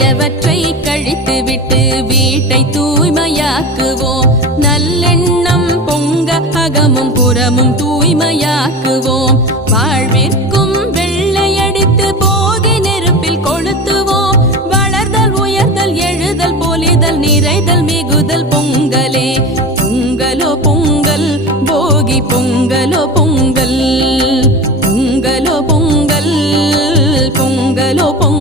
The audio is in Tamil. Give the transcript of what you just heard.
தீயவற்றை கழித்துவிட்டு வீட்டை தூய்மையாக்குவோம். நல்லெண்ணம் பொங்க அகமும் புறமும் தூய்மையாக்குவோம். வாழ்விற்கும் வெள்ளையடித்து போகி நெருப்பில் கொளுத்துவோம். வளர்தல் உயர்தல் எழுதல் பொலிதல் நிறைதல் மிகுதல் பொங்கலே. பொங்கலோ பொங்கல் போகி பொங்கலோ பொங்கல். பொங்கலோ பொங்கல் பொங்கலோ பொங்கல்.